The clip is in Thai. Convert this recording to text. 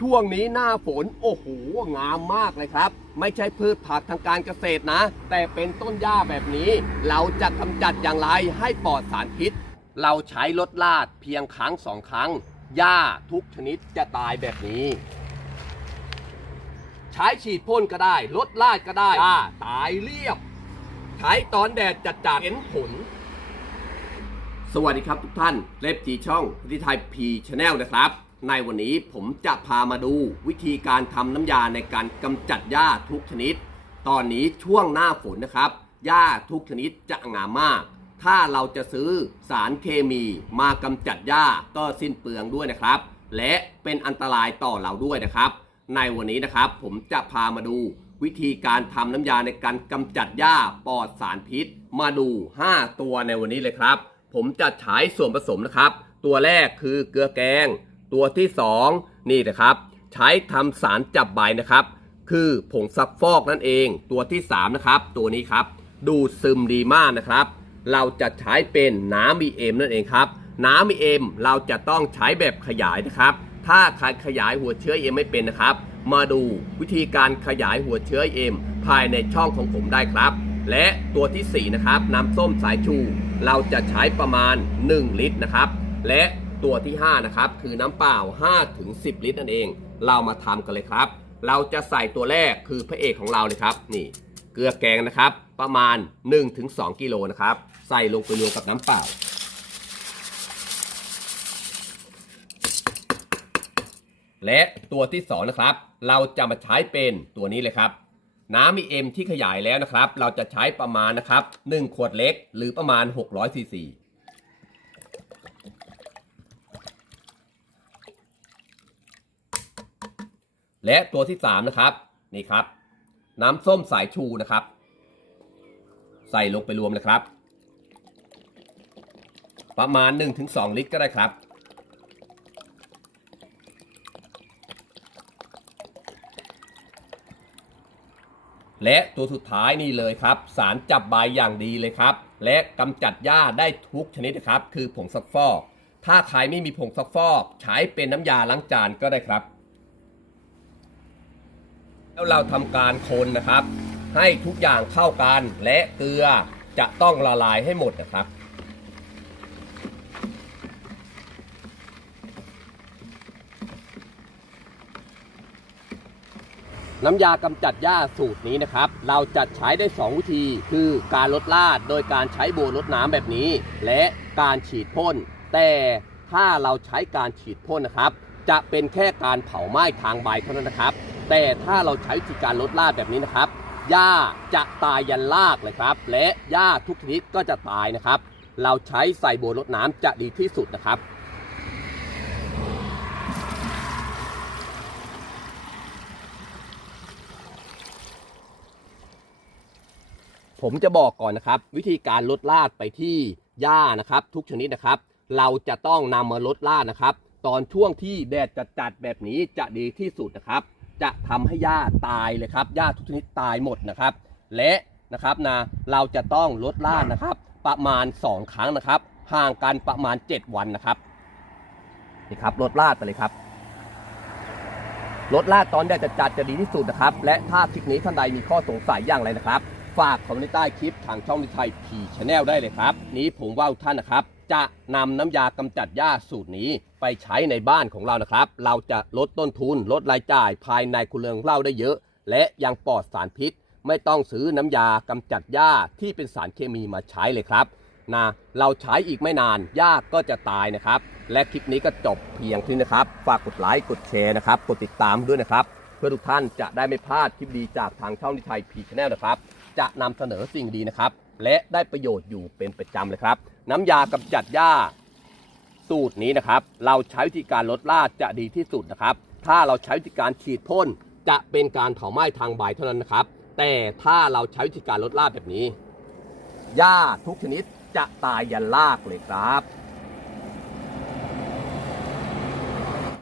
ช่วงนี้หน้าฝนโอ้โหงามมากเลยครับ ไม่ใช่พืชผักทางการเกษตรนะ แต่เป็นต้นหญ้าแบบนี้ เราจะกำจัดอย่างไรให้ปลอดสารพิษ เราใช้ลดลาดเพียงครั้งสองครั้งหญ้าทุกชนิดจะตายแบบนี้ ใช้ฉีดพ่นก็ได้ ลดลาดก็ได้หญ้าตายเรียบ ใช้ตอนแดดจัดจัดเห็นผล สวัสดีครับทุกท่านเล็บจีช่องพิธีไทยพีชแนลนะครับ ในวันนี้ผมจะพามาดูวิธีการทำน้ำยาในการกำจัดหญ้าทุกชนิด ตอนนี้ช่วงหน้าฝนนะครับหญ้าทุกชนิดจะงามมาก ถ้าเราจะซื้อสารเคมีมากำจัดหญ้าก็สิ้นเปลืองด้วยนะครับ และเป็นอันตรายต่อเราด้วยนะครับ ในวันนี้นะครับผมจะพามาดูวิธีการทำน้ำยาในการกำจัดหญ้าปลอดสารพิษ มาดู 5 ตัวในวันนี้เลยครับ ผมจะใช้ส่วนผสมนะครับ ตัวแรกคือเกลือแกง ตัวที่ 2 นี่นะครับ ใช้ทำสารจับใบนะครับ คือผงซักฟอกนั่นเอง ตัวที่ 3 นะครับ ตัวนี้ครับ ดูดซึมดีมากนะครับ เราจะใช้เป็นน้ำ BM นั่นเองครับน้ำ BM เราจะต้องใช้แบบขยายนะครับ ถ้าใครขยายหัวเชื้อ EM ไม่เป็นนะครับ มาดูวิธีการขยายหัวเชื้อ EM ภายในช่องของผมได้ครับ และตัวทีสี่ 4 นะครับ น้ำส้มสายชู เราจะใช้ประมาณ 1 ลิตรนะครับ และ ตัวที่ 5 นะครับ คือน้ำเปล่า5ถึง10 ลิตรนั่นเอง เรามาทำกันเลยครับ เราจะใส่ตัวแรกคือพระเอกของเราเลยครับ นี่ เกลือแกงนะครับ ประมาณ 1-2 กิโลนะครับ ใส่ลงไปรวมกับน้ำเปล่า และตัวที่สองนะครับ เราจะมาใช้เป็นตัวนี้เลยครับ น้ำมีเอ็มที่ขยายแล้วนะครับ เราจะใช้ประมาณนะครับ 1 ขวดเล็กหรือประมาณ 600ซีซี และตัวที่3นะครับนี่ครับ น้ำส้มสายชูนะครับ ใส่ลงไปรวมนะครับ ประมาณ 1-2 ลิตรก็ได้ครับ และตัวสุดท้ายนี่เลยครับ สารจับใบอย่างดีเลยครับ และกำจัดหญ้าได้ทุกชนิดนะครับ คือผงซักฟอก ถ้าใครไม่มีผงซักฟอก ใช้เป็นน้ำยาล้างจานก็ได้ครับ แล้วเราทำการคนนะครับ ให้ทุกอย่างเข้ากันและเกลือจะต้องละลายให้หมดนะครับ น้ำยากำจัดหญ้าสูตรนี้นะครับ เราจะใช้ได้ 2 วิธี คือการลดลาดโดยการใช้โบลดน้ำแบบนี้ และการฉีดพ่น แต่ถ้าเราใช้การฉีดพ่นนะครับ จะเป็นแค่การเผาไหม้ทางใบเท่านั้นนะครับ แต่ถ้าเราใช้วิธีการลดลาดแบบนี้นะครับหญ้าจะตายยันรากเลยครับ และหญ้าทุกชนิดก็จะตายนะครับ เราใช้ใส่โบลดน้ำจะดีที่สุดนะครับผมจะบอกก่อนนะครับ วิธีการลดลาดไปที่หญ้านะครับ ทุกชนิดนะครับ เราจะต้องนำมาลดลาดนะครับ ตอนช่วงที่แดดจัดๆแบบนี้จะดีที่สุดนะครับ จะทำให้หญ้าตายเลยครับหญ้าทุกชนิดตายหมดนะครับ และนะครับนะเราจะต้องลดล่านะครับ ประมาณ 2 ครั้งนะครับ ห่างกันประมาณ 7 วันนะครับนี่ครับลดลาดไปเลยครับลดลาดตอนแดดจัดจะดีที่สุดนะครับ และถ้าคลิปนี้ท่านใดมีข้อสงสัยอย่างไรนะครับ ฝากคอมเมนต์ใต้คลิปทางช่องนิไทยพีชแนลได้เลยครับ นี้ผมว่าท่านนะครับ จะนำน้ำยากำจัดหญ้าสูตรนี้ไปใช้ในบ้านของเรานะครับ เราจะลดต้นทุนลดรายจ่ายภายในครัวเรือนของเราได้เยอะ และยังปลอดสารพิษ ไม่ต้องซื้อน้ำยากำจัดหญ้าที่เป็นสารเคมีมาใช้เลยครับนะเราใช้อีกไม่นานหญ้าก็จะตายนะครับ และคลิปนี้ก็จบเพียงเท่านี้นะครับ ฝากกดไลค์กดแชร์นะครับกดติดตามด้วยนะครับ เพื่อทุกท่านจะได้ไม่พลาดคลิปดีจากทางช่องนิไทยพีชแนลนะครับ จะนำเสนอสิ่งดีนะครับ และได้ประโยชน์อยู่เป็นประจำเลยครับ น้ำยากำจัดหญ้าสูตรนี้นะครับ เราใช้วิธีการลดราดจะดีที่สุดนะครับ ถ้าเราใช้วิธีการฉีดพ่นจะเป็นการเผาไหม้ทางใบเท่านั้นนะครับ แต่ถ้าเราใช้วิธีการลดราดแบบนี้หญ้าทุกชนิดจะตายยันรากเลยครับ